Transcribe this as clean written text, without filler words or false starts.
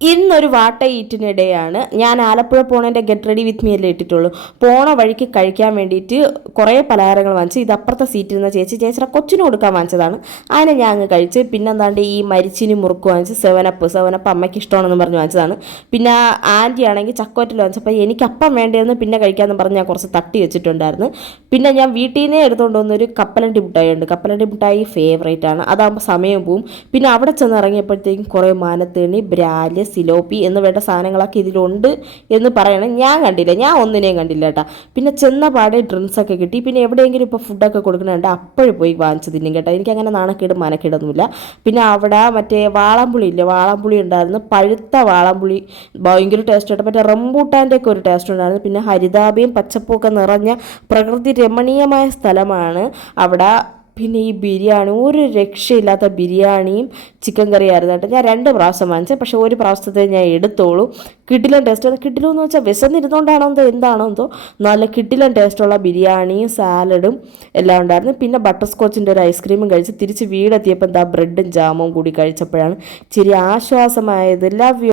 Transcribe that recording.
ഇന്നൊരു വാട്ട ഈറ്റിനിടെയാണ് ഞാൻ ആലപ്പുഴ പോണതിൻ്റെ ഗെറ്റ് റെഡി വിത്ത് മീ അല്ലേ ഇട്ടിട്ടുള്ളൂ. പോണ വഴിക്ക് കഴിക്കാൻ വേണ്ടിയിട്ട് കുറേ പലഹാരങ്ങൾ വാങ്ങിച്ചു. ഇത് അപ്പുറത്തെ സീറ്റിരുന്ന ചേച്ചിയുടെ കൊച്ചിന് കൊടുക്കാൻ വാങ്ങിച്ചതാണ്. അതിനെ ഞാൻ അങ്ങ് കഴിച്ച്. പിന്നെ എന്താണ്ട് ഈ മരിച്ചിനി മുറുക്ക് വാങ്ങിച്ച്, സെവനപ്പ് അമ്മയ്ക്ക് ഇഷ്ടമാണെന്ന് പറഞ്ഞ് വാങ്ങിച്ചതാണ്. പിന്നെ ആൻറ്റി ആണെങ്കിൽ ചക്കോറ്റൽ വാങ്ങിച്ചപ്പോൾ എനിക്ക് അപ്പം വേണ്ടിയെന്ന് പിന്നെ കഴിക്കാമെന്ന് പറഞ്ഞ് ഞാൻ കുറച്ച് തട്ടി വെച്ചിട്ടുണ്ടായിരുന്നു. പിന്നെ ഞാൻ വീട്ടിൽ നിന്നേ എടുത്തുകൊണ്ട് വന്നൊരു കപ്പലണ്ടി മിഠായി ഉണ്ട്. കപ്പലണ്ടി മിഠായി ഫേവറേറ്റ് ആണ്. അതാകുമ്പോൾ സമയം പോവും. പിന്നെ അവിടെ ചെന്ന് ഇറങ്ങിയപ്പോഴത്തേക്കും കുറേ മാനത്തേണി, ബ്രാല്, സിലോപ്പി എന്ന് വേണ്ട സാധനങ്ങളൊക്കെ ഇതിലുണ്ട് എന്ന് പറയണം. ഞാൻ കണ്ടില്ല, ഞാൻ ഒന്നിനെയും കണ്ടില്ല കേട്ടോ. പിന്നെ ചെന്ന പാടെ ഡ്രിങ്ക്സൊക്കെ കിട്ടി. പിന്നെ എവിടെയെങ്കിലും ഇപ്പോൾ ഫുഡൊക്കെ കൊടുക്കണുണ്ട് അപ്പോഴും പോയി വാങ്ങിച്ചു തിന്നും കേട്ടോ. എനിക്കങ്ങനെ നാണക്കേട് മനക്കേടൊന്നുമില്ല. പിന്നെ അവിടെ മറ്റേ വാളംപുളി ഇല്ലേ, വാളംപുളി ഉണ്ടായിരുന്നു. പഴുത്ത വാളംപുളി ഭയങ്കര ടേസ്റ്റ് ആയിട്ട്, മറ്റേ റംബൂട്ടാൻ്റെ ഒക്കെ ഒരു ടേസ്റ്റ് ഉണ്ടായിരുന്നു. പിന്നെ ഹരിതാപയും പച്ചപ്പൊക്കെ നിറഞ്ഞ പ്രകൃതി രമണീയമായ സ്ഥലമാണ് അവിടെ. പിന്നെ ഈ ബിരിയാണി, ഒരു രക്ഷയില്ലാത്ത ബിരിയാണിയും ചിക്കൻ കറിയായിരുന്നു കേട്ടോ. ഞാൻ 2 പ്രാവശ്യം വാങ്ങിച്ചത്, പക്ഷേ ഒരു പ്രാവശ്യത്തെ ഞാൻ എടുത്തോളൂ. കിടിലൻ ടേസ്റ്റ്. കിടിലം എന്ന് വെച്ചാൽ വിശന്നിരുന്നോണ്ടാണോ എന്തോ എന്താണോ എന്തോ നല്ല കിടിലൻ ടേസ്റ്റുള്ള ബിരിയാണിയും സാലഡും എല്ലാം ഉണ്ടായിരുന്നു. പിന്നെ ബട്ടർ സ്കോച്ചിൻ്റെ ഒരു ഐസ്ക്രീമും കഴിച്ച് തിരിച്ച് വീടെത്തിയപ്പോൾ എന്താ ബ്രെഡും ജാമും കൂടി കഴിച്ചപ്പോഴാണ് ഇച്ചിരി ആശ്വാസമായത്. Love you.